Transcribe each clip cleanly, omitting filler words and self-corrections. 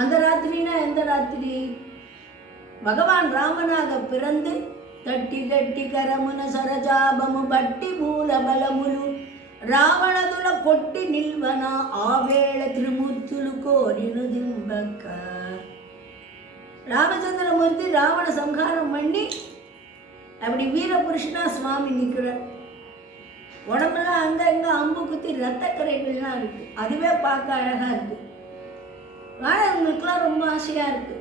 அந்த ராத்திரினா எந்த ராத்திரி? பகவான் ராமனாக பிறந்து தட்டி தட்டி கரமுன சரஜாபமு பட்டி மூல பலமுలు రావణదుల కొట్టి నిల్వన ఆవేళ త్రిమూర్తులు కోరిను దింబక. ராமச்சந்திரமூர்த்தி ராவண சம்ஹாரம் பண்ணி அப்படி வீரபுருஷனா சுவாமி நிற்கிறார். உடம்புலாம் அங்கே இங்கே அம்பு குத்தி ரத்தக்கரைகள்லாம் இருக்கு. அதுவே பார்க்க அழகா இருக்கு. வாழவங்களுக்குலாம் ரொம்ப ஆசையா இருக்கு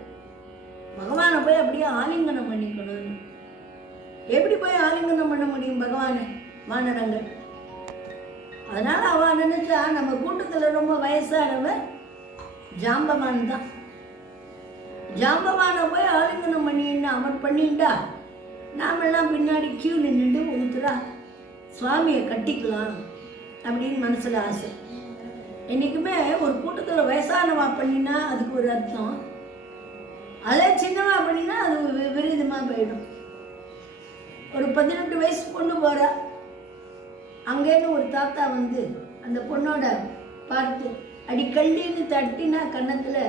பகவானை போய் அப்படியே ஆலிங்கனம் பண்ணிக்கணும்னு. எப்படி போய் ஆலிங்கனம் பண்ண முடியும் பகவானை வானரங்கள்? அதனால அவன் நினைச்சா நம்ம கூட்டத்தில் ரொம்ப வயசானவன் ஜாம்பவான் தான். ஜாம்பவானை போய் ஆலிங்கனம் பண்ணின்னா அவன் பண்ணிட்டா நாமெல்லாம் பின்னாடி கியூ நின்றுட்டு ஊத்துறா சுவாமியை கட்டிக்கலாம் அப்படின்னு மனசில் ஆசை. என்றைக்குமே ஒரு கூட்டத்தில் வயசானவா பண்ணினா அதுக்கு ஒரு அர்த்தம், அதே சின்னவா பண்ணினா அது விபரீதமாக போயிடும். ஒரு 18 வயசு பொண்ணு போகிறா, அங்கேன்னு ஒரு தாத்தா வந்து அந்த பொண்ணோட பார்த்து அடிக்கல்லின்னு தட்டினா கன்னத்தில்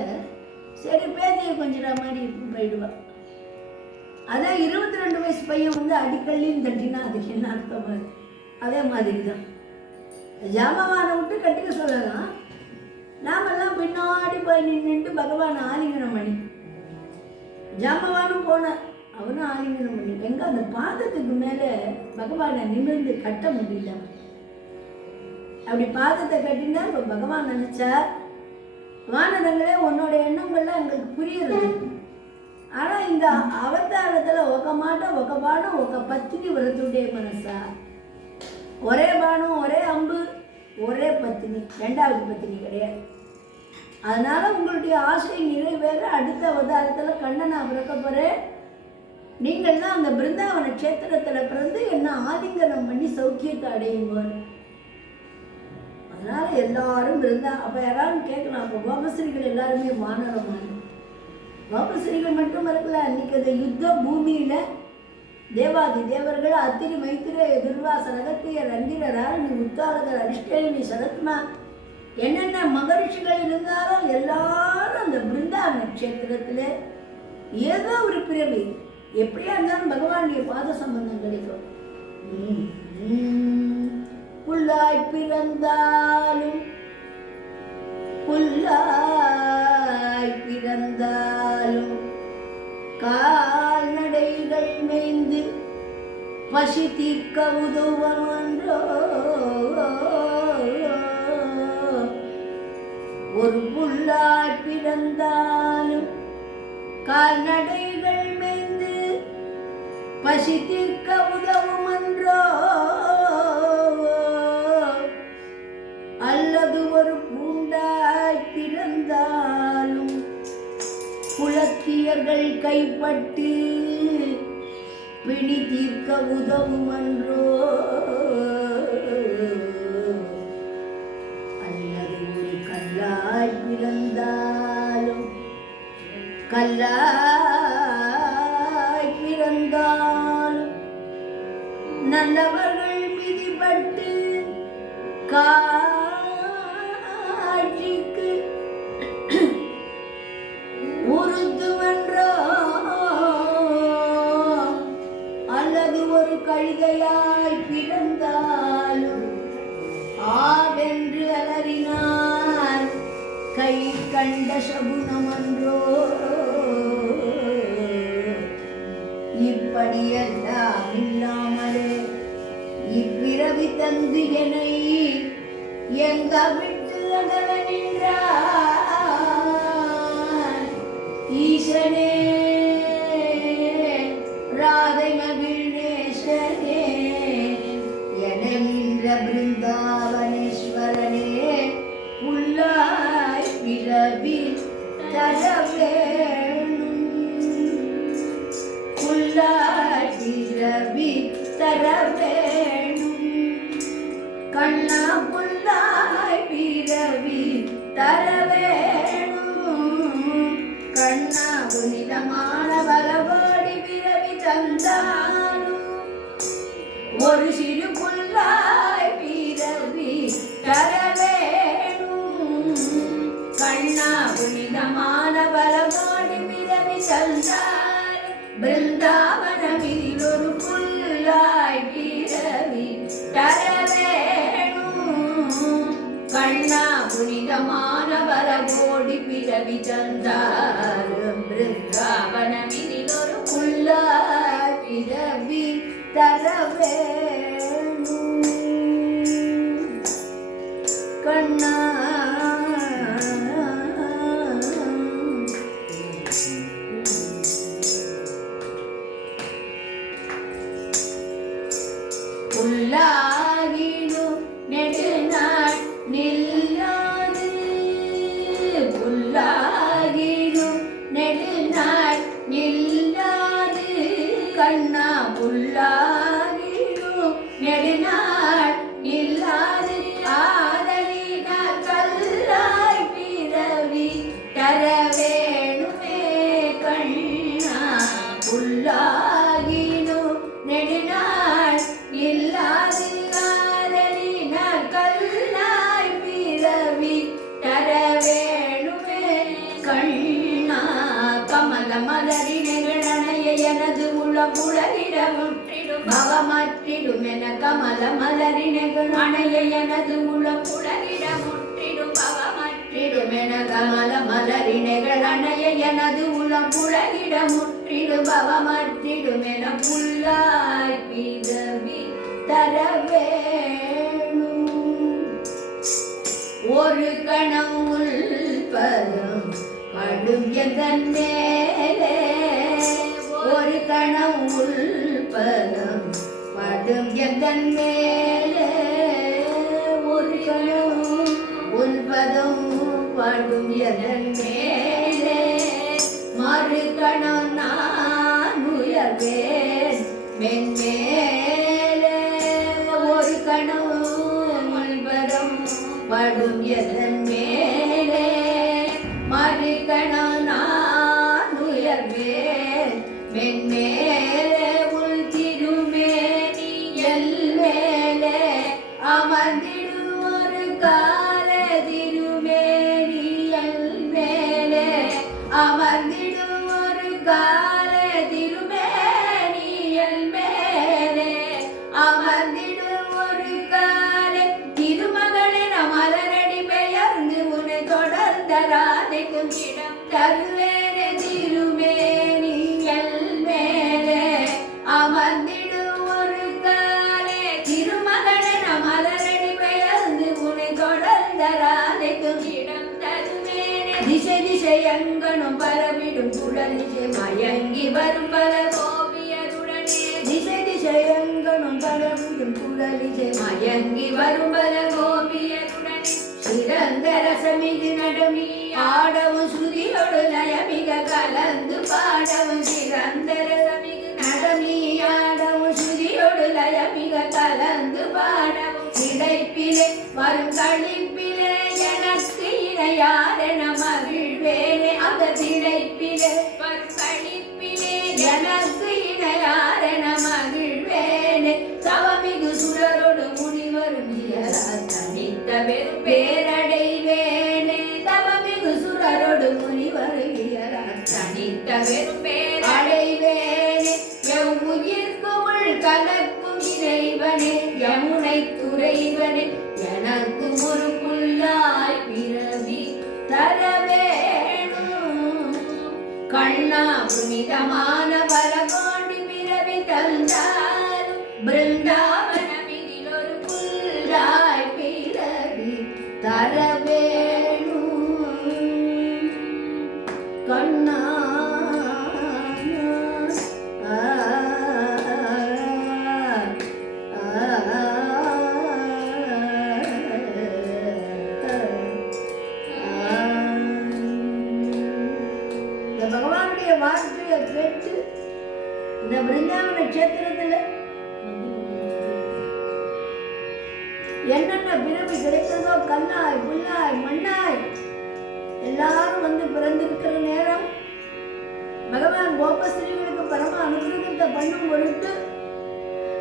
சரி பேதையை கொஞ்சிற மாதிரி இருக்கும் போயிடுவா. அதே 22 வயசு பையன் வந்து அடிக்கல்லின்னு தட்டினா அதுக்கு என்ன அர்த்தமா இருக்கு? அதே மாதிரி தான் ஜாமவானை விட்டு கட்டிக்க சொல்லலாம். நாமெல்லாம் பின்னாடி போய் நின்றுட்டு பகவானை ஆலிங்கனம் பண்ணி ஜாமவானும் போன அவனும் ஆலிங்கனம் பண்ணி எங்க அந்த பாதத்துக்கு மேலே பகவானை நிமிர்ந்து கட்ட முடியல. அப்படி பாதத்தை கட்டினா இப்போ பகவான் நினைச்சா வானரங்களே உன்னோட எண்ணங்கள்லாம் எங்களுக்கு புரியுது. ஆனால் இந்த அவதாரத்தில் ఒక మాట ఒక బాణం ఒక పత్తిని వ్రతుండే మనసా, ஒரே பானம் ஒரே அம்பு ஒரே பத்தினி, ரெண்டாவது பத்தினி கிடையாது. அதனால உங்களுடைய ஆசை நிறைவேற அடுத்த அவதாரத்தில் கண்ணனை பிறக்க போகிறேன். நீங்கள் தான் அந்த பிருந்தாவன கஷேத்திரத்தில் பிறந்து என்ன ஆலிங்கனம் பண்ணி சௌக்கியத்தை அடையுங்க. அதனால எல்லாரும் பிருந்தா. அப்போ யாராலும் கேட்கலாம், அப்போ கோபஸ்ரீகள் எல்லாருமே வானரமான கோபஸ்ரீகள் மட்டும் இருக்கல. அன்னைக்கு அந்த யுத்த பூமியில் தேவாதி தேவர்கள் அத்திரி மைத்திர துர்வாச ரகத்தியர் ரந்திர ராரணி உத்தாரதர் அரிஷ்டேனி சரத்மா என்னென்ன மகரிஷிகள் இருந்தாலும் எல்லாரும் அந்த பிருந்தாவன நட்சத்திரத்தில் ஏதோ ஒரு பிறவி எப்படியா இருந்தாலும் பகவானுடைய பாத சம்பந்தம் கிடைக்கும். புல்லாய் பிறந்தாலும் புல்லாய் பிறந்தாலும் கால்நடைகள் மேய்ந்து பசி தீர்க்க உதவுவன்றோ. ஒரு புல்லாய் பிறந்தாலும் கால்நடைகள் மேய்ந்து பசி தீர்க்க உதவுமன்றோ. அல்லது ஒரு பூண்டாய் பிறந்தாலும் குலத்தியர்கள் கைப்பட்டு பிணி தீர்க்க உதவுமன்றோ. அல்லது ஒரு கல்லாய் பிறந்தாலும் கல்லாய் பிறந்தாலும் நல்லவர்கள் மிதிப்பட்டு காட்சிக்கு உறுத்துவன்றோ. அல்லது ஒரு கழுதையாய் பிறந்தாலும் ஆவென்று அலறினார் கை கண்ட சகுனமன்றோ. இப்படியெல்லாம் இல்லாமலே இப்பிறவி தந்து என்னை எங்க விட்டு அகல நின்றார் ஈசனே ராதை மகிழ்நேசனே என நின்ற பிருந்தாவனேஸ்வரனே புல்லாய் பிறவி தர வேணும். புல்லாய் பிறவி தர வேணும் கண்ணா புல்லாய் பிறவி தர வேணும். கண்ணா புனிதமான பலவோடி பிறவி தந்தாலும் ஒரு சிறு புல்லாய் பிறவி தர வேணும். கண்ணா புனிதமான பலமோடி பிறவி தந்தார் பிருந்தாவனமில் ஒரு புல்லாய் பிறவி தரவேணும் கண்ணா புனிதமான பலமோடி பிறவி தந்தார் பிருந்தாவனமில் ஒரு புல்லாய் பிறவி தரவேணும் கண்ணா புல்லாகிடும் நெடுநாள் நில்லாது புல்லாகிடும் நெடுநாள் நில்லாது கண்ணா புல்லாகிடும் நெடுநாள் நில்லாது ஆதலினால் கல்லாய் பிறவி தரவேணுமே கண்ணா புல்லாகிடும் நெடுநாள் இல்லாது ஆதலினால் கல்லாய் பிறவி தரவேணுமே கண்ணா கமல மலரினைய எனது உளமுளரிட முற்றிடும் பவமற்றிடும் என கமல மலரினைய எனது உளமுளரிட முற்றிடும் பவமற்றிடும் என கமல மலரினைகள் அணைய எனது உளமுளரிட முற்றிடும் பவமற்றிடும் என புல்லாய் பிறவி தரவேணும் ஒரு கணம் உள்பதம் கடும் எதன் மேலே ஒரு கணம் உள்பதம் படும் எதன் மேலே ஒரு கணம் உள்பதம் படும் எதன் மேலே மறு கணம் நான் உயர்வேன் மென்மேலே ஒரு கணம் உள்பதம் படும் எதன் மேலே மறு கணம் நான் உயர்வேன் மென்மேலே உள் திருமேனி எல் மேலே அமர்ந்திடும் ஒரு கால திருமேனி எல் மேலே அமர்ந்திடும் ஒரு கால திருமேனி எல் மேலே அமர்ந்திடும் ஒரு கால திருமகளின் மலரடி பெயர்ந்து உன்னை தொடர்ந்த ராதைக்கும் இடம் தருவேனே திருமேனி எல் மேலே அமர்ந்திடும் ஒரு காலே திருமகளின் மலரடி பெயர்ந்து உன்னை தொடர்ந்த ராதைக்கும் இடம் தருவேனே திசை திசை எங்கனும் பரவிடும் குழலிசை மயங்கி வரும் பல கோபியருடனே திசை திசை எங்கனும் பரவிடும் குழலிசை மயங்கி வரும் பல கோபியருடனே சிறந்த ரசமிகு நடமி ஆடவும் சுதியோடு லயமிக கலந்து பாடவும் சிறந்த ரசமிகு நடமி ஆடவும் சுதியோடு லயமிக கலந்து பாடவும் கிடைப்பிலே வரும் களிப்பிலே எனக்கு இணையாரென மகிழ்வேனே அந்த திளைப்பிலே வரும் களிப்பிலே எனக்கு இணையாரென மகிழ்வேனே தவமிகு சுடரோடு முனிவரும் தனித்த பெரும் பேரடைவேனே தவமிகு சுடரோடு முனிவரும் தனித்த பெரும் பேரடைவேனே எவ்வுயிர்க்குள் கலக்கும் இறைவனே யமுனை துறைவனே எனக்கு ஒரு புல்லாய் பிறவி தரவேணும் கண்ணா புனிதமான பலகோடி பிறவி தந்தார் பிருந்தாவனமில் ஒரு புல்லாய் பிறவி தரவேணும் கண்ணா பகவானுடைய வார்த்தையை கேட்டு இந்த பிருந்தாவன கஷேத்திரத்துல என்னென்ன பிறவி கிடைத்ததோ கல்லாய் புல்லாய் மண்ணாய் எல்லாரும் வந்து பிறந்திருக்கிற நேரம் பகவான் கோபஸ்ரீகளுக்கு பரம அனுகிரகத்தை பண்ணும் பொருட்டு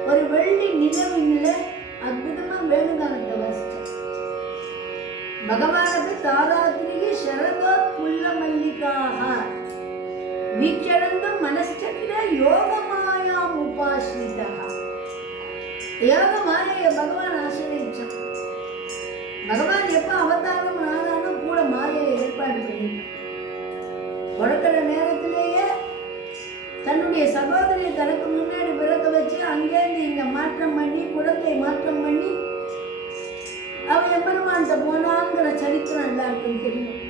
ஒரு வெள்ளி நிலவில அற்புதமா வேணுகானத்தை வாசிச்சார். பகவானது தாராத்திரிகி சரதோ புல்ல மல்லிகாக வீச்சரங்கம் மனச்சக்கிர யோகமாயாம் உபாசிதா. யோக மாயை பகவான் ஆசிரியிச்சான். பகவான் எப்ப அவதாரம் ஆனாலும் கூட மாயை ஏற்பாடு பண்ணிட்டான். பிறக்கிற நேரத்திலேயே தன்னுடைய சகோதரியை தனக்கு முன்னாடி பிறக்க வச்சு அங்கேருந்து இங்க மாற்றம் பண்ணி குழந்தை மாற்றம் பண்ணி அவன் எம்பெருமான்கிட்ட போனாங்கிற சரித்திரம் எல்லாருக்கும் தெரியும்.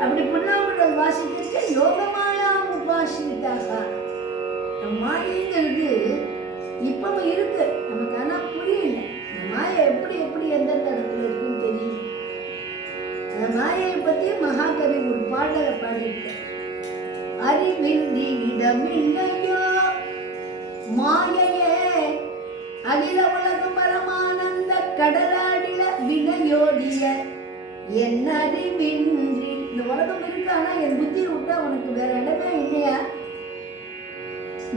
அப்படி புல்லாங்குழல் வாசிக்கிட்டு யோகமாயாம் உபாசித்தாக. மாயைங்கிறது இப்பவும் இருக்கு நமக்கு, ஆனா புரியல இந்த மாயை எப்படி எப்படி எந்தெந்த இடத்துல இருக்குன்னு தெரியும். அந்த மாயை பத்தி மகாகவி ஒரு பாடலை பாடியிருக்க. அறிவின்றி இடமில்லையோ மாயையே அகில உலகம் பரமானந்த கடலாடில வினையோடிய என் அறிவின்றி. இந்த உலகம் இருக்கு, ஆனா என் புத்தி விட்டா உனக்கு வேற இடமே இல்லையா?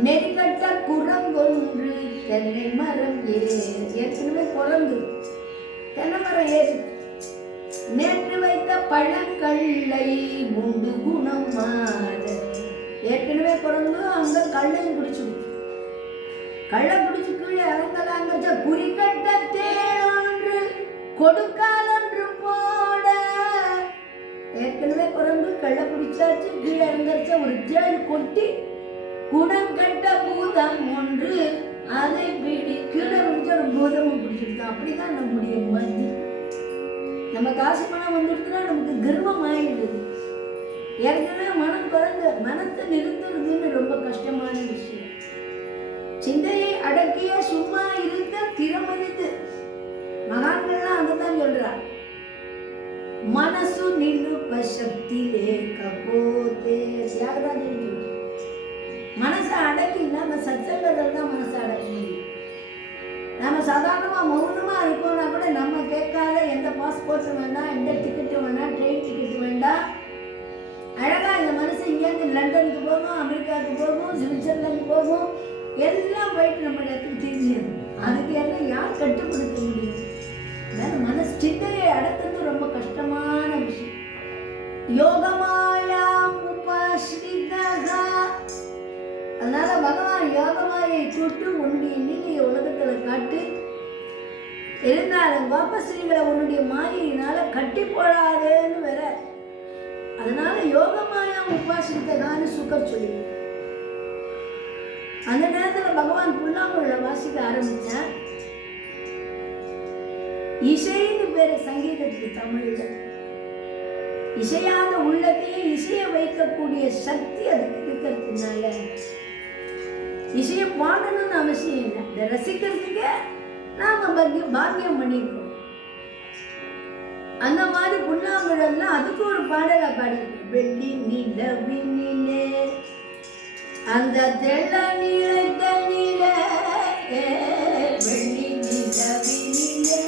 நெறிகட்ட குரங்கொன்று தென்னை மரம் ஏற்கனவே குரங்கு தென்னை மரம் ஏறி நேற்று வைத்த பழக்கல்லை உண்டு குணம் மாற. ஏற்கனவே குரங்கு அங்க கள்ளையும் குடிச்சுடும். கள்ள குடிச்சு கீழே இறங்கலாங்க. குறிக்கட்ட தேனொன்று கொடுக்கால் ஒன்று போட. ஏற்கனவே குரங்கு கள்ள குடிச்சாச்சு, கீழே இறங்கச்ச ஒரு தேன் கொட்டி குணம் கட்ட பூதம் ஒன்று அதை பிடி. கீழே விழிச்ச ஒரு பூதமும் பிடிச்சிருக்கோம். அப்படிதான் நம்முடைய மதி. நம்ம காசு பணம் வந்துடுச்சுன்னா நமக்கு கர்வம் ஆயிடுது. ஏற்கனவே மனம் குறைந்து மனத்தை நிறுத்துறதுன்னு ரொம்ப கஷ்டமான விஷயம். சிந்தையை அடக்கிய சும்மா இருக்க திறமறிது. மகான்கள்லாம் அங்கதான் சொல்றார். மனசு நின்றுப்ப சக்தி லேக்கப்போதே. தியாகராஜன் சொல்ற மனசை அடக்கினா நம்ம சச்சங்கத்தில் தான் மனசை அடக்க முடியும். நம்ம சாதாரணமா மௌனமா இருக்கோம்னா கூட நம்ம கேட்காத எந்த பாஸ்போர்ட்டும் வேண்டாம், எந்த டிக்கெட்டும் வேண்டாம், ட்ரெயின் டிக்கெட் வேண்டாம். அழகா இந்த மனுஷன் இங்கேருந்து லண்டனுக்கு போகும், அமெரிக்காவுக்கு போகும், சுவிட்சர்லாந்து போகும், எல்லாம் போயிட்டு நம்ம இடத்துக்கு திரும்பிடும். அதுக்கு எல்லாம் யார் கட்டுப்படுத்த முடியும்? அதனால மனசு சிந்தையை அடக்கிறது ரொம்ப கஷ்டமான விஷயம். யோகமாயாம் உபாஸ்ரிதா. அதனால பகவான் யோகமாயை கூட்டு உன்னுடைய நீதியை உலகத்துல காட்டு. இருந்தாலும் கோபஸ்ரீகளை உன்னுடைய மாயினால கட்டி போடாதேன்னு வேற. அதனால யோகமாயா உபாசித்ததான்னு சுகர் சொல்லி அந்த நேரத்துல பகவான் புல்லாங்குழல வாசிக்க ஆரம்பிச்சேன். இசைன்னு பேரு சங்கீதத்துக்கு தமிழ்ல. இசையாத உள்ளத்தையே இசைய வைக்கக்கூடிய சக்தி அதுக்கு இருக்கிறதுனால இசையை பாடணும்னு அவசியம் இல்லை. இதை ரசிக்கிறதுக்கே நாம பாக்கியம் பண்ணியிருக்கோம். அந்த மாதிரி புல்லாங்குழல்ல அதுக்கு ஒரு பாடலை பாடியிருக்கேன். வெள்ளி நிலவினிலே அந்த தெள்ள நீலை தண்ணிலே, வெள்ளி நிலவினிலே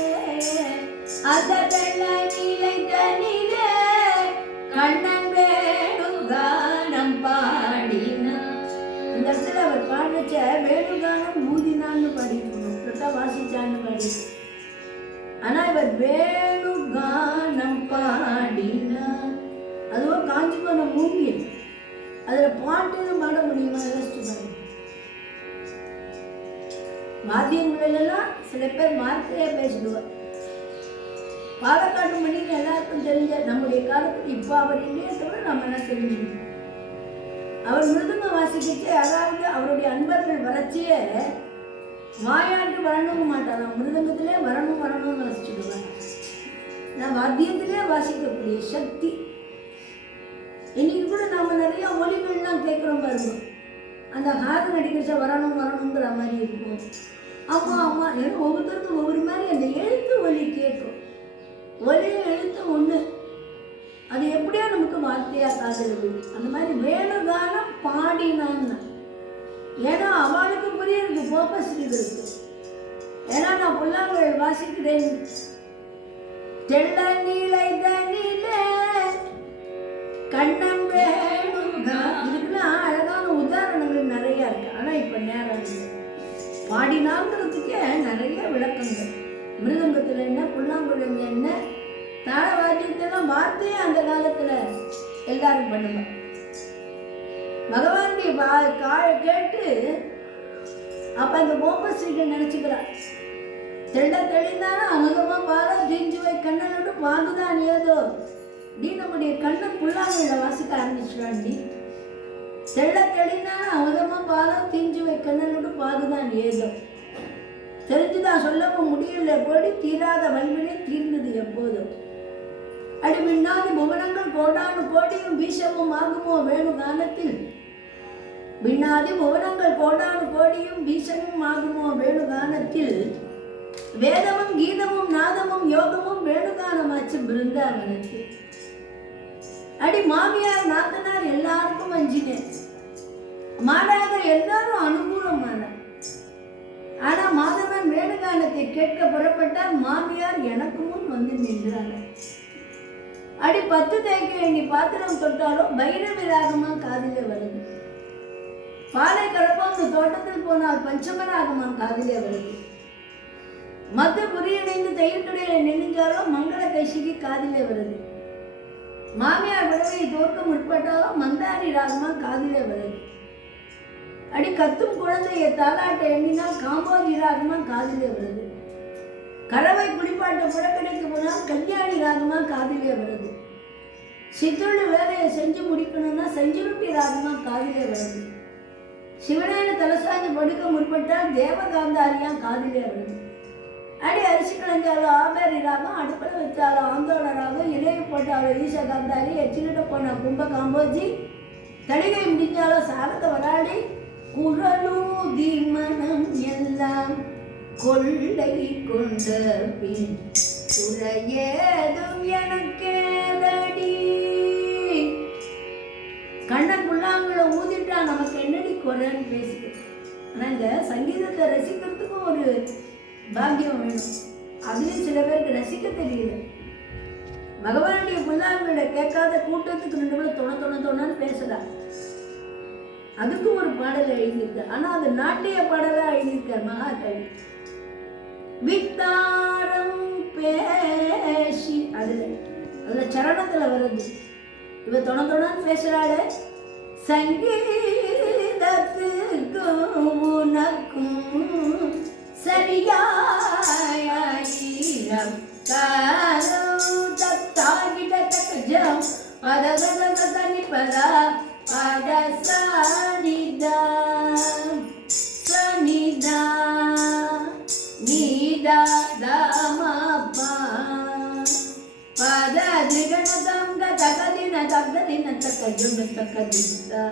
அந்த தெள்ள நீலை தண்ணிலே கண்ணன் வேணுகானம் பாடினான். இந்த இடத்துல அவர் பாடிச்ச வேணுகானம் ஊதினான்னு பாடிக்கணும், பிரதா வாசிச்சான்னு பாடிக்கணும். ஆனா இவர் வேணுகானம் பாடினான். அதுவும் காஞ்சி போன மூங்கில், அதுல பாட்டுன்னு பாட முடியுமா? யோசிச்சு பாருங்க. வாத்தியங்களெல்லாம் சில பேர் வார்த்தையா பேசிடுவார். பாலக்காட்டு மணிக்கு எல்லாருக்கும் தெரிஞ்ச நம்முடைய காலத்துக்கு இப்போ அவர் இல்லையே தவிர நம்ம என்ன தெரிஞ்சுக்கணும். அவர் மிருதங்க வாசிக்கிட்டு, அதாவது அவருடைய அன்பர்கள் வறட்சியே வாயாட்டு வரணுங்க மாட்டாராம், மிருதங்கத்திலே வரணும்னு வாசிச்சுடுவாங்க. நான் வாத்தியத்திலே வாசிக்கக்கூடிய சக்தி. இன்னைக்கு கூட நாம நிறைய ஒலிகள்லாம் கேட்குறோம் பாருங்க. அந்த ஹாரன் அடிக்கிறச்ச வரணுங்கிற மாதிரி இருக்கும். ஆமா ஏன்னா ஒவ்வொருத்தருக்கும் ஒவ்வொரு மாதிரி அந்த எழுத்து ஒலி கேட்கும். ஒரே எழுத்து ஒன்று, அது எப்படியா நமக்கு வார்த்தையா காதலுது. அந்த மாதிரி வேணுகானம் பாடினான்னு. ஏன்னா அவளுக்கு புரியுது கோபஸ்ரீகளுக்கு. ஏன்னா நான் புல்லாங்குழல் வாசிக்கிறேன். தெள்ள நீலை தண்ணிலே கண்ணன் வேணுகா. இதுக்கெல்லாம் அழகான உதாரணங்கள் நிறைய இருக்கு. ஆனா இப்ப நேரம் இல்லை. பாடினாங்கிறதுக்கே நிறைய விளக்கங்கள். மிருதங்கத்துல என்ன, புல்லாங்குழல் என்ன, தாள வாத்தியத்தெல்லாம் வார்த்தையே அந்த காலத்துல எல்லாரும் பண்ணுவாங்க. பகவானுடைய கேட்டு அப்ப அந்த கோபஸ்ரீகள் நினைச்சுக்கிறார், தெள்ள தெளிந்தாலும் அமுதமா பால தீஞ்சுவை கண்ணனோடு பாங்குதான் ஏதோ நீ நம்முடைய கண்ணன் புல்லாங்குழல வாசிக்க ஆரம்பிச்சுடாண்டி. தெள்ள தெளிந்தாலும் அமுதமா பாலம் தீஞ்சுவை கண்ணனோடு பாகுதான் ஏதோ தெரிஞ்சுதான் சொல்லவும் முடியல போடி தீராத வல்வினை தீர்ந்தது எப்போதும். அடி மின்னாதி புவனங்கள் கோடானு கோடியும் வீசமும் ஆகுமோ வேணு காலத்தில். மின்னாதி புவனங்கள் கோடானு கோடியும் வீசமும் ஆகுமோ வேணு காலத்தில். வேதமும் கீதமும் நாதமும் யோகமும் வேணுகானமாச்சு பிருந்தாவனத்தில். அடி மாமியார் நாத்தனார் எல்லாருக்கும் அஞ்சினேன், மாறாக எல்லாரும் அனுகூலமான. ஆனா மாதவன் வேணுகானத்தை கேட்க புறப்பட்டால் மாமியார் எனக்கு முன் வந்து நின்றாங்க. அடி 10 தேய்க்க எண்ணி பாத்திரம் தொட்டாலும் பைரவி ராகமா காதிலே வருது. பாலை கலப்பாங்க தோட்டத்தில் போனால் பஞ்சமராகமா காதிலே வருது. மத்த புரியணைந்து தயிர் கடையில நெஞ்சாலும் மங்கள கைசிக்கு காதிலே வருது. மாமியார் விடவையை தோற்க முற்பட்டாலும் மந்தாரி ராகமா காதிலே வருது. அடி கத்தும் குழந்தைய தாலாட்ட எண்ணினால் காம்போதி ராகமா காதிலே வருது. கறவை குளிப்பாட்ட புறக்கடைக்கு போனால் கல்யாணி ராகமா காதிலே வருது. சித்துள்ள வேலையை செஞ்சு முடிக்கணும்னா செஞ்சுருட்டி ராகமா காதிலே வருது. சிவனேன தலசாஞ்சு படுக்க முற்பட்டால் தேவகாந்தாரியா காதிலே வருது. அடி அரிசி களைஞ்சாலும் ஆபேரி ராகம், அடுப்பில் வச்சாலும் ஆந்தோட ராகம், இலையை போட்டாலும் ஈச காந்தாரி, எச்சிலிட்ட போன கும்ப காம்போஜி, தடிகை முடிஞ்சாலும் சாரத்தை வராடி, குழலூதி மனம் எல்லாம் கொள்ளை கொண்ட பின் குறையேதும் எனக்கேதடி. கண்ணன் புல்லாங்குழ ஊதிட்டா நமக்கு என்னடி குறைன்னு பேசுது. ஆனால் இந்த சங்கீதத்தை ரசிக்கிறதுக்கும் ஒரு பாக்கியம் வேணும். அதுலேயும் சில பேருக்கு ரசிக்க தெரியல. பகவானுடைய புல்லாங்குழ கேட்காத கூட்டத்துக்கு 2 பேரும் தொணன்னு பேசுறா. அதுக்கும் ஒரு பாடல் எழுதியிருக்கு. ஆனா அது நாட்டிய பாடலா எழுதியிருக்கார் மகாகவி. வித்தாரம் பேசி அதுல சரணத்துல வருது. இவ தொணன்னு பேசுறாளே, சங்கீதத்துக்கும் உனக்கும் சரியாயிரம் காலம் தத்தாகிட தக்கஜம் பதவதனி பதா பத சனிதா சனிதா நீதா தாமப்பா பத திகணதம் கதகதின தகதின தக்கஜம் தக்கதிதா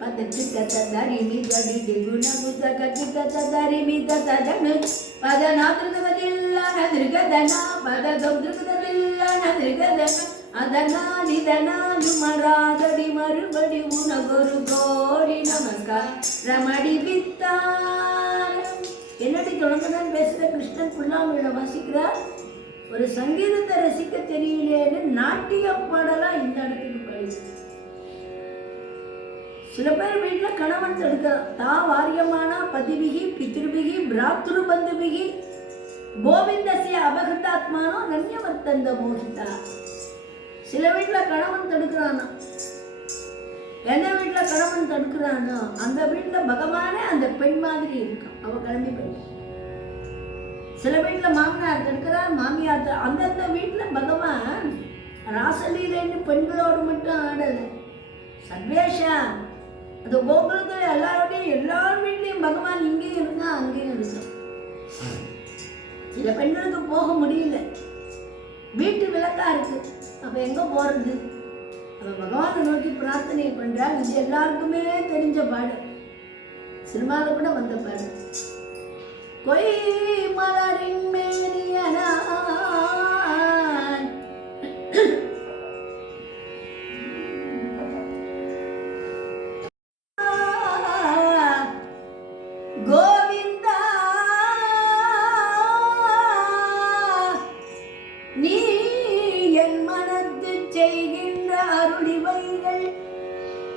பத சித்த தரிமி கடி திகுண புத்தக சித்த தரிமி ததனு பத நாத்ருதவதில்லான திருகதனா பத தௌத்ருதவில்லான திருகதனா அதனா நிதனாலு மராதடி மறுபடி உனகொரு கோடி நமஸ்கார் ரமடி வித்தாரம். என்னடி தொடர்ந்துதான் பேசுற கிருஷ்ணன் புல்லாங்குழல வாசிக்கிறார். ஒரு சங்கீதத்தை ரசிக்க தெரியலேன்னு நாட்டிய பாடலா இந்த இடத்துக்கு பயிர். சில பேர் வீட்டில் கணவன் தடுக்கலாம். தா வாரியமான பதிவிகி பித்ருபிகி பிராத்ரு பந்துபிகி கோவிந்தசிய அபகிருதாத்மானோ நன்யவர்த்தந்த மோகிதா. சில வீட்டில் கணவன் தடுக்கிறானா, எந்த வீட்டில் கணவன் தடுக்கிறானோ அந்த வீட்டில் பகவானே அந்த பெண் மாதிரி இருக்கான். அவ கிளம்பி போயிட்டான். சில வீட்டில் மாமனார் தடுக்கிறார், மாமியார் அந்தந்த வீட்டில் பகவான் ராசலீலைன்னு பெண்களோடு மட்டும் ஆடலை. சர்வேஷா அந்த கோகுலத்தில் எல்லாரோடையும் எல்லார் வீட்லையும் பகவான் இங்கேயும் இருந்தா அங்கேயும் இருந்தான். சில பெண்களுக்கு போக முடியல, வீட்டு விளக்கா இருக்கு, அப்ப எங்க போறது? அவ பகவானை நோக்கி பிரார்த்தனை பண்றா. இது எல்லாருக்குமே தெரிஞ்ச பாடு, சினிமாவில் கூட வந்த பாடு. கொய் மலரின் மேனியனான் கோவிந்தா நீ என் மனத்து செய்கின்ற அருளிவைகள்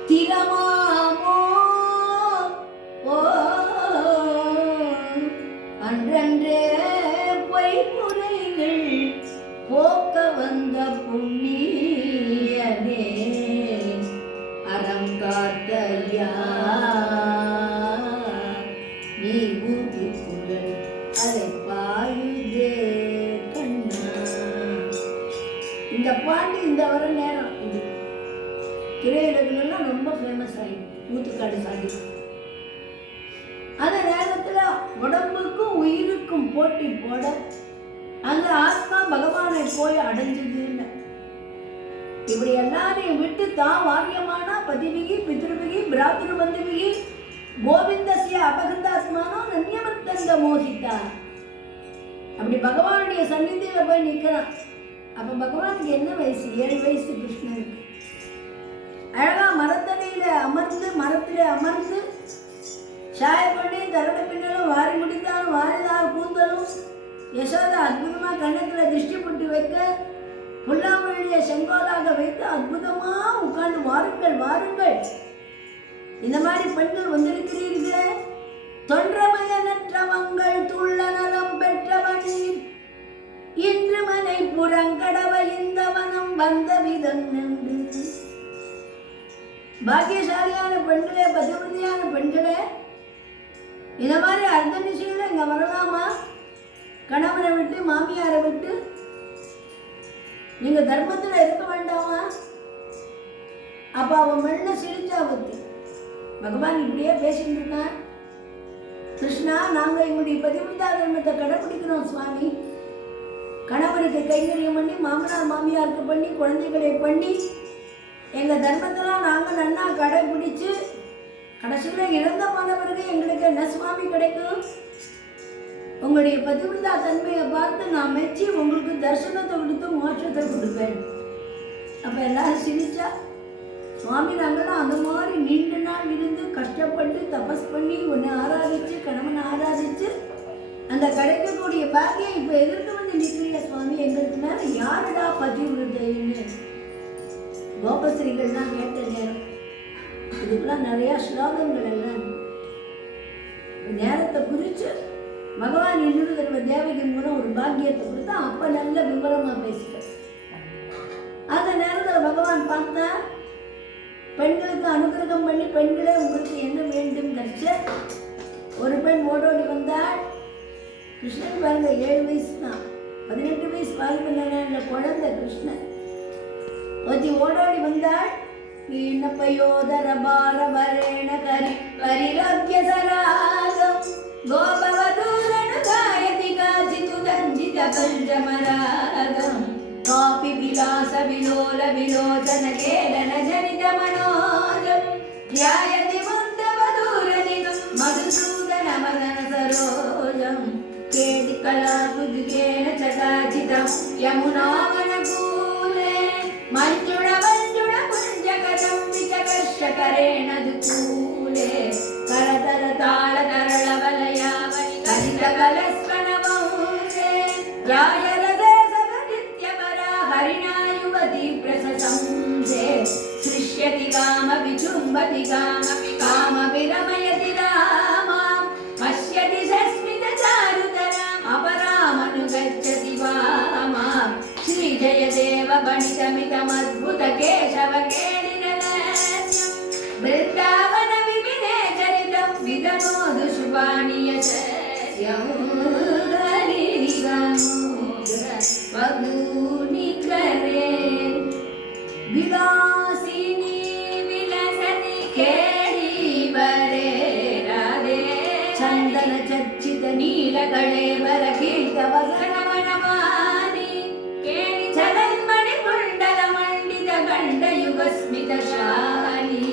திறமாமோ அன்றன்றே பொய்முறைகள் போக்க வந்த இந்த வர நேரம் இது திரையுலகெல்லாம் ரொம்ப ஃபேமஸ் ஆகிடும் ஊத்துக்காடு சாதிக்கும். அந்த நேரத்தில் உடம்புக்கும் உயிருக்கும் போட்டி போட அந்த ஆத்மா பகவானை போய் அடைஞ்சதுன்னு இப்படி எல்லாரையும் விட்டு தான் வாரியமான பதிவிகி பித்ருவிகி பிராத்ரு பந்துவிகி கோவிந்தசிய அபகந்தாத்மானோ நன்யவர்த்தந்த மோகித்தா அப்படி பகவானுடைய சந்நிதியில போய் நிற்கிறான். அப்ப பகவானுக்கு என்ன வயசு? 7 வயசு கிருஷ்ணனுக்கு. அழகா மரத்தடியில அமர்ந்து மரத்திலே அமர்ந்து சாய பண்ணி தரட பின்னலும் வாரி முடித்தாலும் வாரிதாக கூந்தலும் யசோதா அற்புதமா கண்ணத்துல திருஷ்டி புட்டு வைக்க புல்லாமொழியை செங்கோலாக வைத்து அற்புதமா உட்கார்ந்து வாருங்கள் வாருங்கள், இந்த மாதிரி பெண்கள் வந்திருக்கிறீர்களே, தொன்றமயனற்றவங்கள் துள்ள நலம் பெற்றவனீர் இன்று மனை புறங்கடவ இந்த மனம் வந்த விதம் நின்று. பாக்கியசாலியான பெண்களே, பதிவிரதியான பெண்களே, இந்த மாதிரி அர்த்தநிசையில் இங்க வரலாமா? கணவனை விட்டு மாமியாரை விட்டு நீங்க தர்மத்துல இருக்க வேண்டாமா? அப்ப அவன் மெல்ல சிரிச்சா பத்தி பகவான் இப்படியே பேசிட்டு இருக்கான். கிருஷ்ணா, நாங்க எங்களுடைய பதிவிரதா தர்மத்தை கடைபிடிக்கிறோம் சுவாமி. கணவருக்கு கைங்கரியம் பண்ணி மாமனார் மாமியாருக்கு பண்ணி குழந்தைகளை பண்ணி எங்க தர்மத்தெல்லாம் நாங்க நன்னா கடைபிடிச்சு கடைசியில் இறந்த போன பிறகு எங்களுக்கு என்ன சுவாமி கிடைக்கும்? உங்களுடைய பதிவிரதா தன்மையை பார்த்து நான் மெச்சி உங்களுக்கு தரிசனத்தை கொடுத்து மோட்சத்தை கொடுப்பேன். அப்ப எல்லாரும் சிரிச்சா, சுவாமி நாங்களாம் அந்த மாதிரி நீண்ட நாள் இருந்து கஷ்டப்பட்டு தபஸ் பண்ணி உன்னை ஆராதிச்சு கணவனை ஆராதிச்சு அந்த கிடைக்கக்கூடிய பாக்கியம் இப்ப எதிர்த்து வந்து நிற்கிறிய சுவாமி, எங்களுக்கு மேல யாருடா பதிவிரதைன்னு கோபஸ்ரீகள்லாம் கேட்ட நேரம். இதுக்கெல்லாம் நிறைய ஸ்லோகங்கள் எல்லாம் நேரத்தை குறிச்சு பகவான் இன்னொரு தடவை தேவகி மூலம் ஒரு பாக்கியத்தை கொடுத்தா அப்ப நல்ல விவரமா பேசிட்டார். அந்த நேரத்தில் பகவான் பார்த்தா பெண்களுக்கு அனுகிரகம் பண்ணி, பெண்களே உங்களுக்கு என்ன வேண்டும் கற்ற ஒரு பெண் ஓடோடி வந்தாள். கிருஷ்ணன் பாருங்க 7 வயசு தான், 18 வயசு வாலிபன் குழந்தை கிருஷ்ணன். ஒருத்தி ஓடோடி வந்தாள். பயோதர பார வரேண கரி பரிலப்ய சராகம் கோபவதூரணு காயதி காசிது தஞ்சித பஞ்சமராகம் காபி விலாச விலோல விலோச்சன கேலன ஜனித மனோஜம் த்யாயதி முக்தவதூரனிகம் மதுசூதன மதன சரோஜம் கேதி கலாபுதுகேன சகாச்சிதம் யமுனாவனகூலே மஞ்சுள மஞ்சுள புஞ்சகதம் விசகர்ஷகரேண துகூலே கரதர தாள தரள வலயாவளி கரித கலஸ்வனவௌசே ராயரதே சகநித்யபரா ஹரிணா யுவதி பிரசசம்சே ஸ்ருஷ்யதி காம விசும்பதி காம விரமயதி ராமா பஷ்யதி சஸ்மித சாருதராம் அபராமனுகச்சதி வாமா ஸ்ரீ ஜயதேவ பணிதமிதமத்புத கேசவ கேளிரலஸ்யம் பிருந்தாவன விபினே சரிதம் விதனோது சுபாணி யசஸ்யம் பகூனி கரே விலாசினி விலசதி கேடி வரே ராதே சந்தன சர்ச்சித நீலகளே வர கீர்த்த வசனவனமானி கேடி ஜலன்மணி குண்டல மண்டித கண்ட யுகஸ்மித ஷாலி.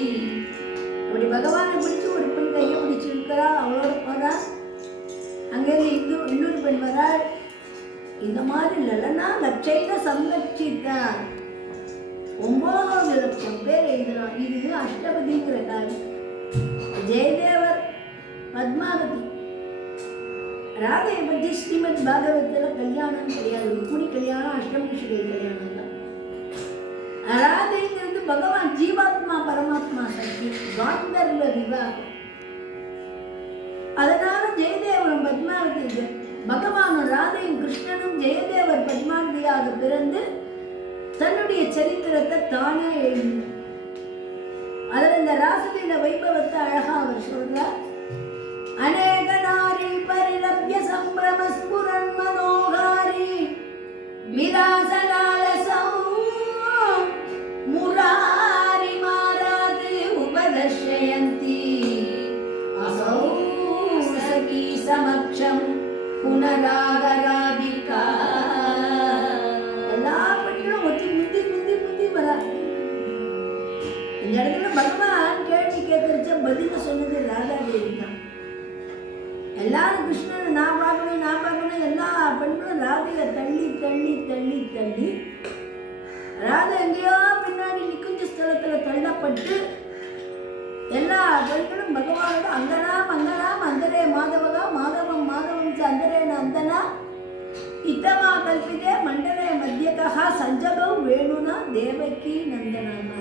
அப்படி பகவானை பிடிச்சு ஒரு பெண் கையை பிடிச்சு இருக்கிறா, அவளோட போறா. அங்கேருந்து இன்னொரு பெண் வராள். இந்த மாதிரி லலனா லட்சைன சம்லட்சித்தான் 9 லட்சம் பேர் எழுதுறான். இது அஷ்டபதிங்கிற காரியம். ஜெயதேவர் பத்மாவதி ராதையை பற்றி ஸ்ரீமத் பாகவத்தில் கல்யாணம் கிடையாது. ருக்மிணி கல்யாணம் அஷ்டமீஸ்வரி கல்யாணம் தான். ராதைங்கிறது பகவான் ஜீவாத்மா பரமாத்மா சக்தி காந்தர்வ விவாகம். அதனால ஜெயதேவரும் பத்மாவதி பகவானும் ராதையும் கிருஷ்ணனும் ஜெயதேவர் பத்மாவதியாக பிறந்து தன்னுடைய சரித்திரத்தை தானே எழுதினார். அதில் இந்த ராசலீல வைபவத்தை அழகா அவர் சொல்றார். அநேக நாரி பரிலப்ய சம்பிரமஸ்புரன் மனோகாரி விலாசலாலசம் இந்த இடத்துல பகவான் கேள்வி கேட்கறச்ச பதில சொன்னது ராதாதேவி தான். எல்லாரும் கிருஷ்ணனை நான் பார்க்கணும் எல்லா பெண்களும் ராதையை தள்ளி தள்ளி தள்ளி தள்ளி ராதை எங்கேயோ பின்னாடி நிக்குஞ்ச ஸ்தலத்துல தள்ளப்பட்டு எல்லா பெண்களும் பகவானோட அந்தனாம் அந்தரே மாதவகா மாதவம் அந்தரேன அந்தனா இத்தமா கல்பிதே மண்டலே மத்தியகா சஞ்சகம் வேணுனா தேவகி நந்தனாமா.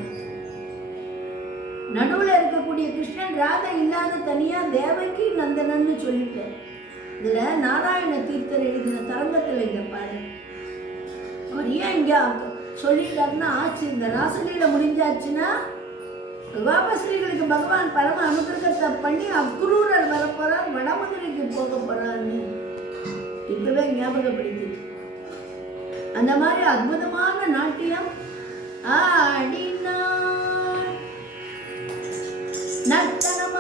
நடுவில் இருக்கக்கூடிய கிருஷ்ணன் ராதை இல்லாத தனியா தேவகி நந்தனன்னு சொல்லிட்டார். இதுல நாராயண தீர்த்தர் எழுதின தரங்கத்தில் இங்க பாரு. அவர் ஏன் இங்க சொல்லிட்டாருன்னா ஆச்சு இந்த ராசலீல முடிஞ்சாச்சுன்னா கோபஸ்ரீகளுக்கு பகவான் பரம அனுகிரகத்தை பண்ணி அக்ரூரர் வரப்போறார், வடமதுரைக்கு போக போறான்னு இப்பவே ஞாபகப்படுத்தி அந்த மாதிரி அற்புதமான நாட்டியம் ஆடினார், நர்த்தனமாடினார்.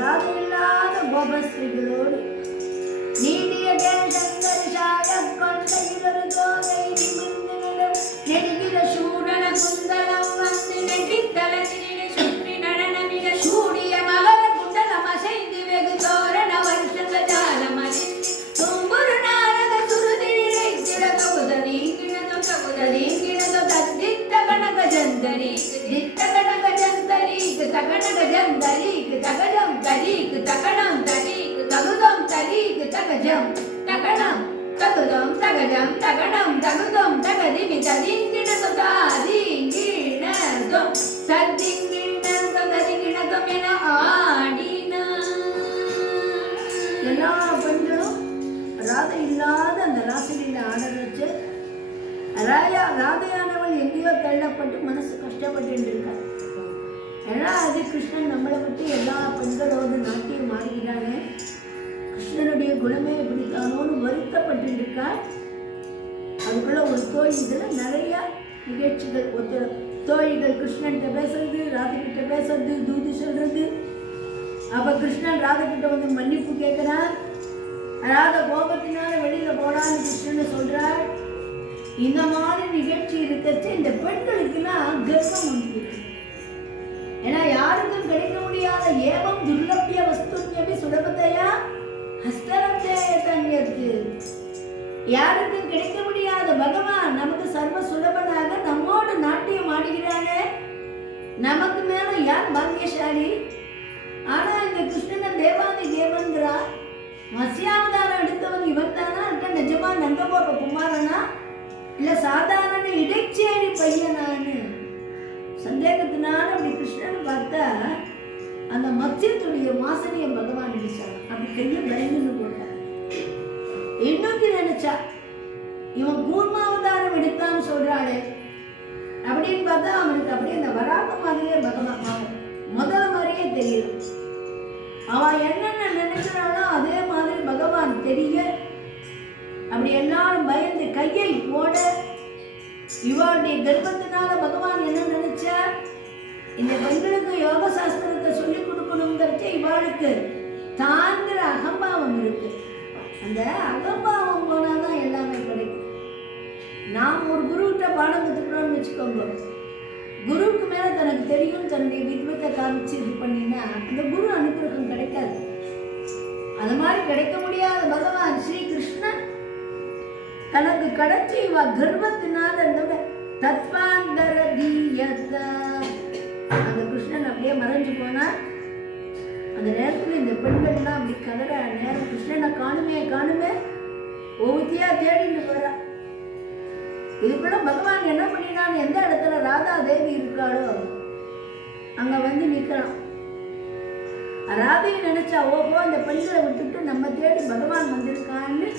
ராதை இல்லாத கோபஸ்ரீகளோடு நீடிய தேசங்கரிஷாய கொண்ட இரவு தோகை நிமிர்ந்து நெடுகிற சூடன குந்தலம் வந்து நெட்டித்தலத்தினிலே சுற்றி நடனமிக சூடிய மகர குண்டலம் அசைந்து வெகு தோரண வருஷங்க ஜாலமறிந்து தும்புரு நாரத சுருதிரை திடகவுதரீங்கிணதோ தகுதரீங்கிணதோ தத்தித்த கனக ஜந்தரீக்கு தித்த கனக ஜந்தரீக்கு தகனக ஜந்தரீக்கு தகஜம் தரீக்கு தகனம் தரீக்கு தகுதம் தரீக்கு தகஜம் தகனம் தகுதம் தகஜம் தகனம் தகுதம் தகதிமி ததிங்கிணதோ தாதிங்கிணதோ சத்திங்கிணதோ ததிங்கிணதோ என ஆடினார். எல்லா பெண்களும் ராதை இல்லாத அந்த ராசியில ஆட வச்சு ராதையானவள் எங்கேயோ தள்ளப்பட்டு மனசு கஷ்டப்பட்டு இருக்கார். ஏன்னா அது கிருஷ்ணன் நம்மளை விட்டு எல்லா பெண்களோடு நாட்டியம் ஆடுகிறானே, கிருஷ்ணனுடைய குணமே பிடித்தானோன்னு வருத்தப்பட்டு இருக்கார். அதுக்குள்ள ஒரு தோழி இதுல நிறைய நிகழ்ச்சிகள், ஒருத்தர் தோழிகள் கிருஷ்ணன்கிட்ட பேசுறது, ராதைகிட்ட பேசுறது, தூதி சொல்றது. அப்ப கிருஷ்ணன் ராதைகிட்ட வந்து மன்னிப்பு கேட்கிறார். ராதை கோபத்தினால வெளியில போடான்னு கிருஷ்ணன் சொல்றார். இந்த மாதிரி நிகழ்ச்சி இருக்கச்சு இந்த பெண்களுக்குலாம் கர்ப்பம் வந்துருக்கு. ஏன்னா யாருக்கும் கிடைக்க முடியாத ஏவம் துர்லபிய வஸ்துன்யபி சுலபத்தையா ஹஸ்தரத்தே தன்யத்து. யாருக்கும் கிடைக்க முடியாத பகவான் நமக்கு சர்வ சுலபனாக நம்மோடு நாட்டியம் ஆடுகிறானே, நமக்கு மேல யார் பாக்கியசாலி? ஆனா இந்த கிருஷ்ணன் தேவாதி தேவன்கிறா. மத்ஸ்யாவதாரம் எடுத்தவன் இவன் தானா? நிஜமா நந்தகோப குமாரனா இல்ல சாதாரண இடைச்சேரி பையனான்னு சந்தேகத்தினால அப்படி கிருஷ்ணன் பார்த்தா அந்த மத்ஸ்யத்துடைய வாசனைய பகவான் நினைச்சான். அப்படி கைய பயந்துன்னு போட்டார். இன்னொரு நினைச்சா இவன் கூர்மாவதாரம் எடுத்தான்னு சொல்றாளே அப்படின்னு பார்த்தா அவனுக்கு அப்படியே அந்த வராக மாதிரியே பகவான் முதல்ல மாதிரியே தெரியும். அவன் என்னென்ன நினைக்கிறானோ அதே மாதிரி பகவான் தெரிய அப்படி எல்லாரும் பயந்து கையை போட இவாளுடைய கர்ப்பத்தினால பகவான் என்ன நினைச்சா, இந்த பெண்களுக்கு யோக சாஸ்திரத்தை சொல்லிக் கொடுக்கணுங்கிறச்ச இவாளுக்கு தாங்கிற அகம்பாவம் இருக்கு. அந்த அகம்பாவம் போனாதான் எல்லாமே கிடைக்கும். நாம் ஒரு குருகிட்ட பாடம் கற்றுக்கணும்னு வச்சுக்கோங்க, குருவுக்கு மேல தனக்கு தெரியும் தன்னுடைய வித்வத்தை காமிச்சு இது பண்ணினா அந்த குரு அனுகிரகம் கிடைக்காது. அது மாதிரி கிடைக்க முடியாத பகவான் ஸ்ரீ கிருஷ்ணன் தனக்கு கிடைச்சி இவ கர்ப்பத்தினால தத்வாந்தர தீயத அந்த கிருஷ்ணன் அப்படியே மறைஞ்சு போனா. அந்த நேரத்துல இந்த பெண்கள்லாம் அப்படி கதற நேரம் கிருஷ்ணனை காணுமே ஒவ்வொருத்தியா தேடிட்டு போறா. இதுக்குள்ள பகவான் என்ன பண்ணினான்னு எந்த இடத்துல ராதா தேவி இருக்காளோ அங்க வந்து நிக்கிறான். ராதையை நினைச்சா ஓஹோ அந்த பெண்களை விட்டுட்டு நம்ம தேடி பகவான் வந்திருக்கான்னு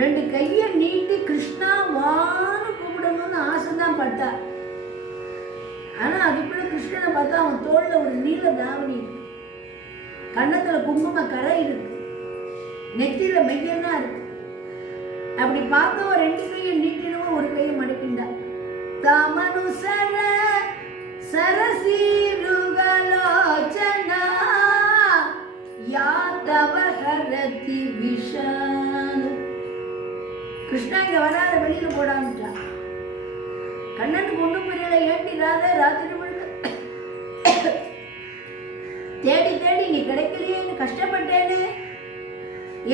ரெண்டு கையை நீட்டி கிருஷ்ணா வான்னு கூப்பிடணும்னு ஆசைதான் பட்டா. ஆனா அதுக்குள்ள கிருஷ்ணனை பார்த்தா அவன் தோல்ல ஒரு நீல தாவணி இருக்கு, கன்னத்துல குங்கும கரை இருக்கு, நெத்தியில மையன்னா இருக்கு. அப்படி பார்த்தோம் ரெண்டு கையை நீட்டினவன் ஒரு கையை மடக்கிண்டா. தமனு சர சரசீருகலோச்சனா யாதவ ஹரதி விஷால். கிருஷ்ணா இங்க வராத வெளியில போடான்ட்டா. கண்ணனுக்கு ஒன்றும் புரியல. ஏண்டி ராத்திரி முழுக்க தேடி தேடி நீ கிடைக்கலையேன்னு கஷ்டப்பட்டேன்னு,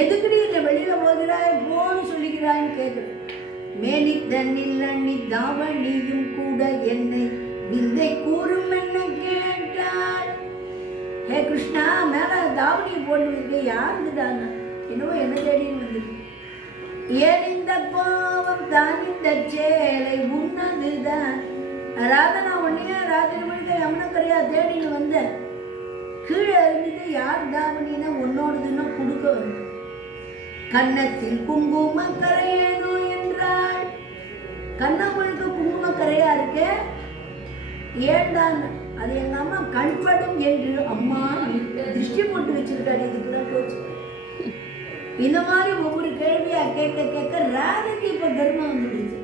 எதுக்குடி இல்லை வெளியில போகிறாய் போன்னு சொல்லிக்கிறாய்ன்னு கேட்குறேன். மேனி தண்ணில் அண்ணி தாவணியும் கூட என்னை விந்தை கூறும் என்ன கேட்டாள். ஹே கிருஷ்ணா, மேல தாவணியை போட்டு யாருந்துட்டாங்க, என்னவோ என்ன தேடின்னு வந்துருக்கு. ஏன் இந்த கோபம் தான் இந்த சேலை உன்னதுதான். அதாவது நான் உன்னையே ராத்திரி மணிக்கு யமுனக்கரையா தேடின்னு வந்தேன். கீழே இருந்துட்டு யார் தாவணின்னா உன்னோடதுன்னா கொடுக்க வந்து கன்னத்தில் குங்கும கரையேனோ என்றாள். கண்ணங்களுக்கு குங்கும கரையா இருக்கு ஏண்டான். அது எங்க அம்மா கண்படும் என்று அம்மா திருஷ்டி போட்டு வச்சிருக்காரு. இதுக்குதான் போச்சு. இந்த மாதிரி ஒவ்வொரு கேள்வியா கேட்க கேட்க ராதைக்கு இப்ப கர்மம் வந்துடுச்சு.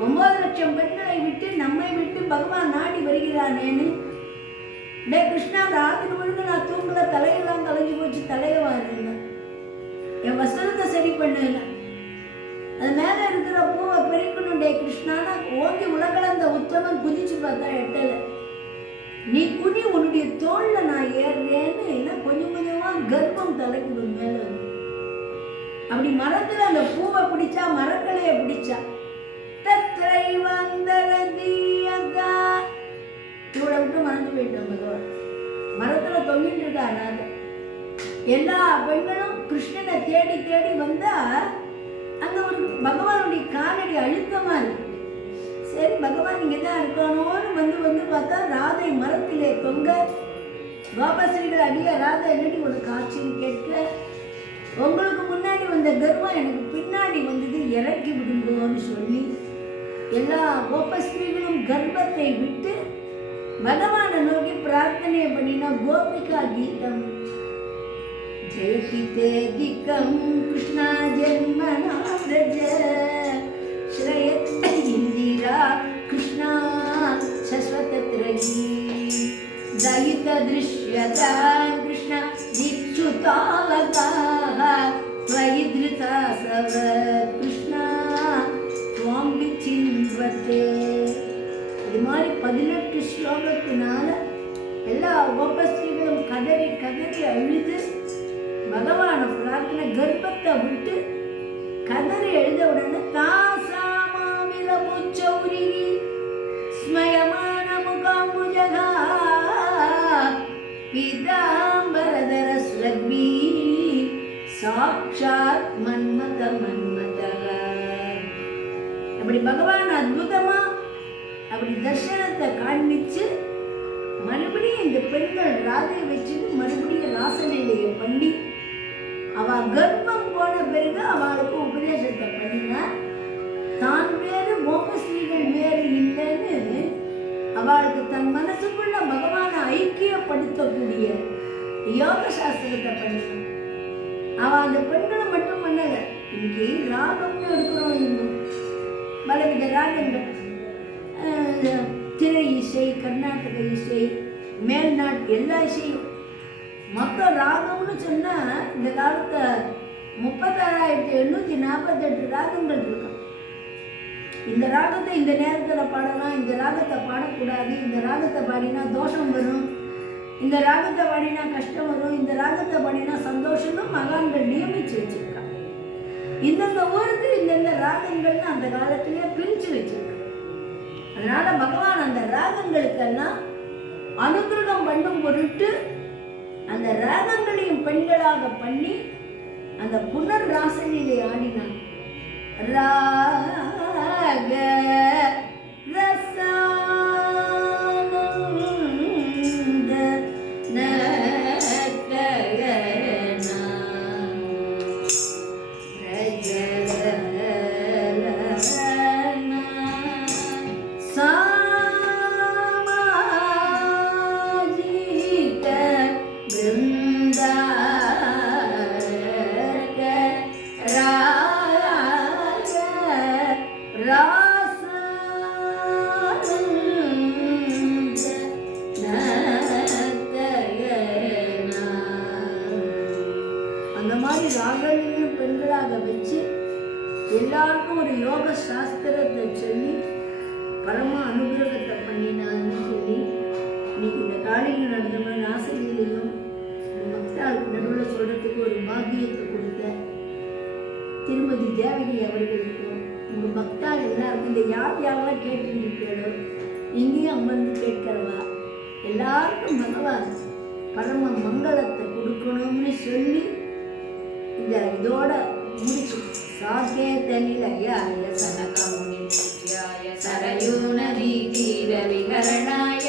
9 லட்சம் பெண்களை விட்டு நம்மை விட்டு பகவான் நாடி வருகிறானேன்னு. டே கிருஷ்ணா, ராத்திரி முழுக்க நான் தூங்கல, தலையெல்லாம் கலைஞ்சு போச்சு, தலைய வாருங்க, என் வசனத்தை சரி பண்ணல, அது மேல இருக்கிற பூவை பெருக்கணும். டே கிருஷ்ணானா ஓங்கி உலகளந்த உத்தமன் குதிச்சு பார்த்தா எட்டல. நீ குனி, உன்னுடைய தோல்ல நான் ஏறுறேன்னு கொஞ்சம் கொஞ்சமா கர்ப்பம் தலைக்கு மேல. அப்படி மரத்துல அந்த பூவை பிடிச்சா, மரக்கலைய பிடிச்சா, தத்திரை வந்தரதியதா இவளை விட்டு மறந்து போயிட்டோம். பகவான் மரத்துல தொங்கிட்டு இருக்கா ராதை. எல்லா பெண்களும் கிருஷ்ணனை தேடி தேடி வந்தா அங்க ஒரு பகவானுடைய காலடி அழுத்தமா இருக்கு. சரி, பகவான் இங்கதான் இருக்கணும்னு வந்து வந்து பார்த்தா ராதை மரத்திலே தொங்க. கோபஸ்ரீகள் அடிய ராதை என்னடி ஒரு காட்சின்னு கேட்க, உங்களுக்கு முன்னாடி வந்த கர்வம் எனக்கு பின்னாடி வந்தது, இறக்கி விடுங்கோன்னு சொல்லி எல்லா கோபஸ்ரீகளும் கர்ப்பத்தை விட்டு பகவானை நோக்கி பிரார்த்தனை பண்ணினா கோபிகா கீதம். ஜெயகிதேதிகம் கிருஷ்ணா ஜென்மனா பிரஜ ஸ்ரயத் இந்திரா கிருஷ்ணா சஸ்வதத்ரயி தயித திருஷ்யதா கிருஷ்ணா தீட்சுதாவதாஹ ஸ்வயித்ருதா சவ கிருஷ்ணா துவாம் விசின்வதே. இது மாதிரி 18 ஸ்லோகத்தினால எல்லா கோபஸ்ரீகளும் கதறி கதறி அழுது பகவானை பிரார்த்தனை கர்ப்பத்தை விட்டு கதறி எழுத உடனே தாசாமாவில மூச்சௌரி ஸ்மயமான முகாம்புஜகா பீதாம்பரதர ஸ்லக்மி சாக்ஷாத் மன்மத மன்மதக. அப்படி பகவான் அற்புதமா அப்படி தர்சனத்தை காண்பிச்சு மறுபடியும் இந்த பெண்கள் ராதையை வச்சுட்டு மறுபடியும் ராசநிலையை பண்ணி அவ கர்ப்பம் போன பிறகு அவளுக்கு உபதேசத்தை பண்ணினா தான் வேறு கோபஸ்ரீகள் வேறு இல்லைன்னு அவளுக்கு தன் மனசுக்குள்ள பகவானை ஐக்கியப்படுத்தக்கூடிய யோக சாஸ்திரத்தை பண்ணினான். அவ அந்த பெண்களை மட்டும் பண்ணல, இன்னைக்கு ராகம்னு இருக்கிறோம். இன்னும் பலவித ராகங்கள், திரை இசை, கர்நாடக இசை, மேல்நாட்டு எல்லா இசையும் மொத்தம் ராகம்னு சொன்னா இந்த காலத்தை 36,848 ராகங்கள் இருக்கும். இந்த ராகத்தை இந்த நேரத்தில் பாடலாம், இந்த ராகத்தை பாடக்கூடாது, இந்த ராகத்தை பாடினா தோஷம் வரும், இந்த ராகத்தை பாடினா கஷ்டம் வரும், இந்த ராகத்தை பாடினா சந்தோஷம்னு மகான்கள் நியமிச்சு வச்சிருக்காங்க. இந்தந்த ஊருக்கு இந்தந்த ராகங்கள்னு அந்த காலத்திலேயே பிரிச்சு வச்சிருக்காங்க. அதனால பகவான் அந்த ராகங்களுக்கெல்லாம் அனுகிரகம் பண்ணும் பொருட்டு அந்த ராகங்களையும் பெண்களாக பண்ணி அந்த புனர் ராசனிலே ஆடினான். ராக ரசானந்த நகயனா ரஜலனா சாமாஜித பிருந்தா அந்த மாதிரி ராகங்களையும் பெண்களாக வச்சு எல்லாருக்கும் ஒரு யோக சாஸ்திரத்தை சொல்லி பரம அனுகிரகத்தை பண்ணினான்னு சொல்லி இன்னைக்கு இந்த காலையில் நடந்த மாதிரி ஆசிரியர்களையும் மக்களுக்கு நடுவில் சொல்றதுக்கு ஒரு பாக்கியத்தை கொடுத்த திருமதி தேவகி அவர்களுக்கும் உங்கள் பக்தால் எல்லாருக்கும் இந்த யாரெல்லாம் கேட்டுருக்கீங்களோ இங்கேயும் அமர்ந்து கேட்கிறவா எல்லாருக்கும் பகவான் பரம மங்களத்தை கொடுக்கணும்னு சொல்லி இதோட முடிச்சு சாகேத நிலையாய சனகமுனித்யாய சரயூநதி தீர விகரணாய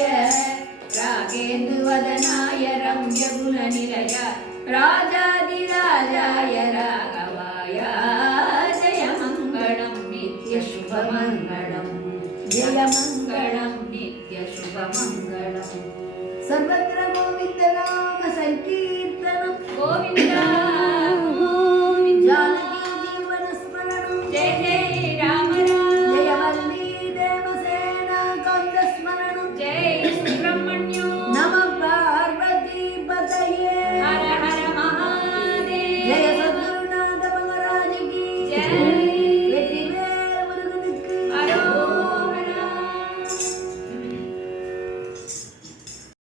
ராகேந்துவதனாய ரம்ய குண நிலைய ராஜாதிராஜாய ராகவாய ஜய மங்களம் நித்ய சுப மங்களம் ஜய மங்களம் நித்ய சுப மங்களம் சர்வத்ர